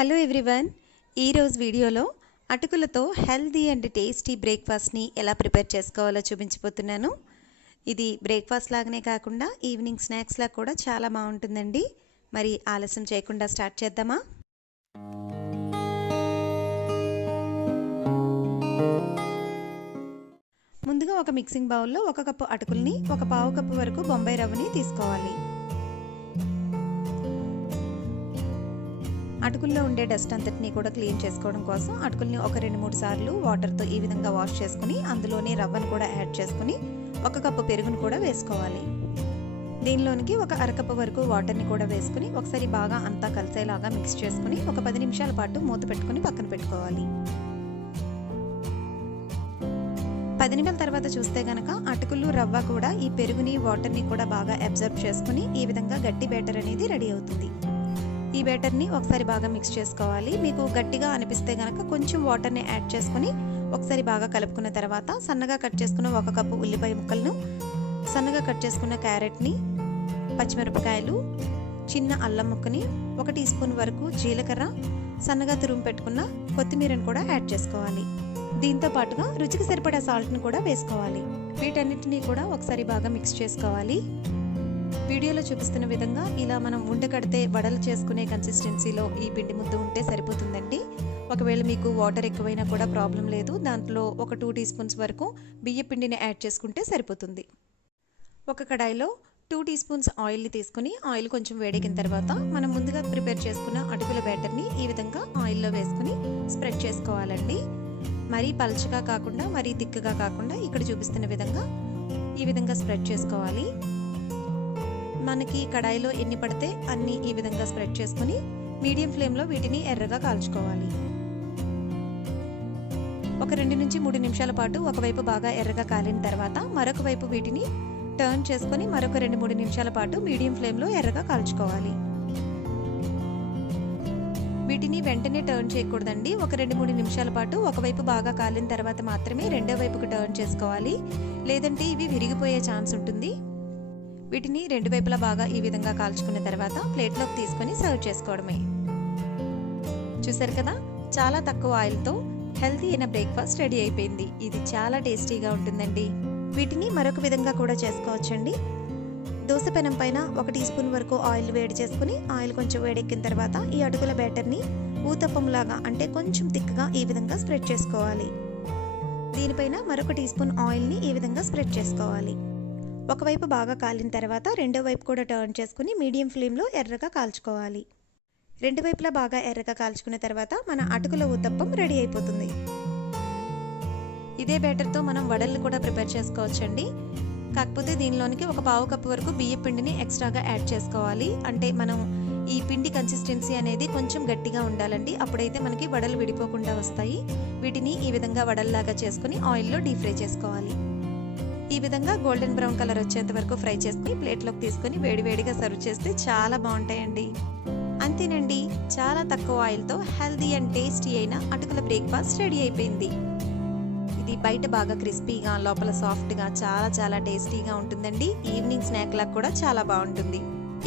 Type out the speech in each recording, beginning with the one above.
Hello everyone, ఈరోజు వీడియోలో అటుకులతో హెల్దీ అండ్ టేస్టీ బ్రేక్ఫాస్ట్ని ఎలా ప్రిపేర్ చేసుకోవాలో చూపించబోతున్నాను. ఇది బ్రేక్ఫాస్ట్ లాగానే కాకుండా ఈవినింగ్ స్నాక్స్ లాగా కూడా చాలా బాగుంటుందండి. మరి ఆలస్యం చేయకుండా స్టార్ట్ చేద్దామా? ముందుగా ఒక మిక్సింగ్ బౌల్లో 1 కప్పు అటుకుల్ని, 1/4 కప్పు వరకు బొంబాయి రవ్వని తీసుకోవాలి. అటుకుల్లో ఉండే డస్ట్ అంతటిని కూడా క్లీన్ చేసుకోవడం కోసం అటుకుల్ని ఒక 2-3 సార్లు వాటర్తో ఈ విధంగా వాష్ చేసుకుని అందులోనే రవ్వను కూడా యాడ్ చేసుకుని 1 కప్పు పెరుగును కూడా వేసుకోవాలి. దీనిలోనికి ఒక 1/2 కప్పు వరకు వాటర్ని కూడా వేసుకుని ఒకసారి బాగా అంతా కలిసేలాగా మిక్స్ చేసుకుని ఒక 10 నిమిషాల పాటు మూత పెట్టుకుని పక్కన పెట్టుకోవాలి. 10 నిమిషాల తర్వాత చూస్తే గనక అటుకులు రవ్వ కూడా ఈ పెరుగుని వాటర్ని కూడా బాగా అబ్జర్వ్ చేసుకుని ఈ విధంగా గట్టి బ్యాటర్ అనేది రెడీ అవుతుంది. ఈ బ్యాటర్ని ఒకసారి బాగా మిక్స్ చేసుకోవాలి. మీకు గట్టిగా అనిపిస్తే గనక కొంచెం వాటర్ని యాడ్ చేసుకుని ఒకసారి బాగా కలుపుకున్న తర్వాత సన్నగా కట్ చేసుకున్న 1 కప్పు ఉల్లిపాయ ముక్కలను, సన్నగా కట్ చేసుకున్న క్యారెట్ని, పచ్చిమిరపకాయలు, చిన్న అల్లం ముక్కని, 1 టీ స్పూన్ వరకు జీలకర్ర, సన్నగా తురుము పెట్టుకున్న కొత్తిమీరను కూడా యాడ్ చేసుకోవాలి. దీంతో పాటుగా రుచికి సరిపడా సాల్ట్ని కూడా వేసుకోవాలి. వీటన్నిటినీ కూడా ఒకసారి బాగా మిక్స్ చేసుకోవాలి. వీడియోలో చూపిస్తున్న విధంగా ఇలా మనం ఉండ కడితే వడలు చేసుకునే కన్సిస్టెన్సీలో ఈ పిండి ముద్ద ఉంటే సరిపోతుందండి. ఒకవేళ మీకు వాటర్ ఎక్కువైనా కూడా ప్రాబ్లం లేదు. దాంట్లో ఒక 2 టీ స్పూన్స్ వరకు బియ్య పిండిని యాడ్ చేసుకుంటే సరిపోతుంది. ఒక కడాయిలో 2 టీ స్పూన్స్ ఆయిల్ని తీసుకుని ఆయిల్ కొంచెం వేడెక్కిన తర్వాత మనం ముందుగా ప్రిపేర్ చేసుకున్న అటుకుల బ్యాటర్ని ఈ విధంగా ఆయిల్లో వేసుకుని స్ప్రెడ్ చేసుకోవాలండి. మరీ పల్చగా కాకుండా మరీ తిక్కగా కాకుండా ఇక్కడ చూపిస్తున్న విధంగా ఈ విధంగా స్ప్రెడ్ చేసుకోవాలి. మనకి కడాయిలో ఎన్ని పడితే అన్ని ఈ విధంగా స్ప్రెడ్ చేసుకుని మీడియం ఫ్లేమ్లో వీటిని ఎర్రగా కాల్చుకోవాలి. ఒక 2 నుంచి 3 నిమిషాల పాటు ఒకవైపు బాగా ఎర్రగా కాలిన తర్వాత మరొక వైపు వీటిని టర్న్ చేసుకుని మరొక 2-3 నిమిషాల పాటు మీడియం ఫ్లేమ్లో ఎర్రగా కాల్చుకోవాలి. వీటిని వెంటనే టర్న్ చేయకూడదండి. ఒక 2-3 నిమిషాల పాటు ఒకవైపు బాగా కాలిన తర్వాత మాత్రమే రెండో వైపుకు టర్న్ చేసుకోవాలి. లేదంటే ఇవి విరిగిపోయే ఛాన్స్ ఉంటుంది. వీటిని 2 వైపులా బాగా ఈ విధంగా కాల్చుకున్న తర్వాత ప్లేట్లోకి తీసుకొని సర్వ్ చేసుకోవడమే. చూసారు కదా, చాలా తక్కువ ఆయిల్తో హెల్తీ అయిన బ్రేక్ఫాస్ట్ రెడీ అయిపోయింది. ఇది చాలా టేస్టీగా ఉంటుందండి. వీటిని మరొక విధంగా కూడా చేసుకోవచ్చండి. దోశ పెనం పైన 1 టీ స్పూన్ వరకు ఆయిల్ వేడి చేసుకుని ఆయిల్ కొంచెం వేడెక్కిన తర్వాత ఈ అటుకుల బ్యాటర్ని ఊతప్పం లాగా అంటే కొంచెం థిక్గా ఈ విధంగా స్ప్రెడ్ చేసుకోవాలి. దీనిపైన మరొక టీ స్పూన్ ఆయిల్ని ఈ విధంగా స్ప్రెడ్ చేసుకోవాలి. ఒకవైపు బాగా కాలిన తర్వాత రెండో వైపు కూడా టర్న్ చేసుకుని మీడియం ఫ్లేమ్లో ఎర్రగా కాల్చుకోవాలి. 2 వైపులా బాగా ఎర్రగా కాల్చుకున్న తర్వాత మన అటుకుల ఊతప్పం రెడీ అయిపోతుంది. ఇదే బ్యాటర్తో మనం వడలు కూడా ప్రిపేర్ చేసుకోవచ్చండి. కాకపోతే దీనిలోనికి 1/4 కప్పు వరకు బియ్య పిండిని ఎక్స్ట్రాగా యాడ్ చేసుకోవాలి. అంటే మనం ఈ పిండి కన్సిస్టెన్సీ అనేది కొంచెం గట్టిగా ఉండాలండి. అప్పుడైతే మనకి వడలు విడిపోకుండా వస్తాయి. వీటిని ఈ విధంగా వడల్లాగా చేసుకుని ఆయిల్లో డీప్ ఫ్రై చేసుకోవాలి. ఈ విధంగా గోల్డెన్ బ్రౌన్ కలర్ వచ్చేంత వరకు ఫ్రై చేసుకుని ప్లేట్లోకి తీసుకొని వేడివేడిగా సర్వ్ చేస్తే చాలా బాగుంటాయండి. అంతేనండి, చాలా తక్కువ ఆయిల్తో హెల్దీ అండ్ టేస్టీ అయిన అటుకుల బ్రేక్ఫాస్ట్ రెడీ అయిపోయింది. ఇది బయట బాగా క్రిస్పీగా లోపల సాఫ్ట్గా చాలా టేస్టీగా ఉంటుందండి. ఈవినింగ్ స్నాక్ లాగా కూడా చాలా బాగుంటుంది.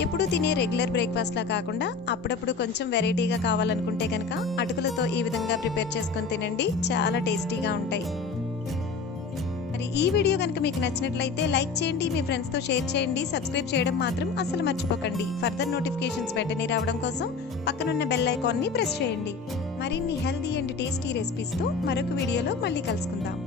ఎప్పుడు తినే రెగ్యులర్ బ్రేక్ఫాస్ట్ లా కాకుండా అప్పుడప్పుడు కొంచెం వెరైటీగా కావాలనుకుంటే కనుక అటుకులతో ఈ విధంగా ప్రిపేర్ చేసుకొని తినండి. చాలా టేస్టీగా ఉంటాయి. మరి ఈ వీడియో కనుక మీకు నచ్చినట్లయితే లైక్ చేయండి, మీ ఫ్రెండ్స్తో షేర్ చేయండి, సబ్స్క్రైబ్ చేయడం మాత్రం అసలు మర్చిపోకండి. ఫర్దర్ నోటిఫికేషన్స్ వెంటనే రావడం కోసం పక్కనున్న బెల్ ఐకాన్ని ప్రెస్ చేయండి. మరిన్ని హెల్దీ అండ్ టేస్టీ రెసిపీస్తో మరొక వీడియోలో మళ్ళీ కలుసుకుందాం.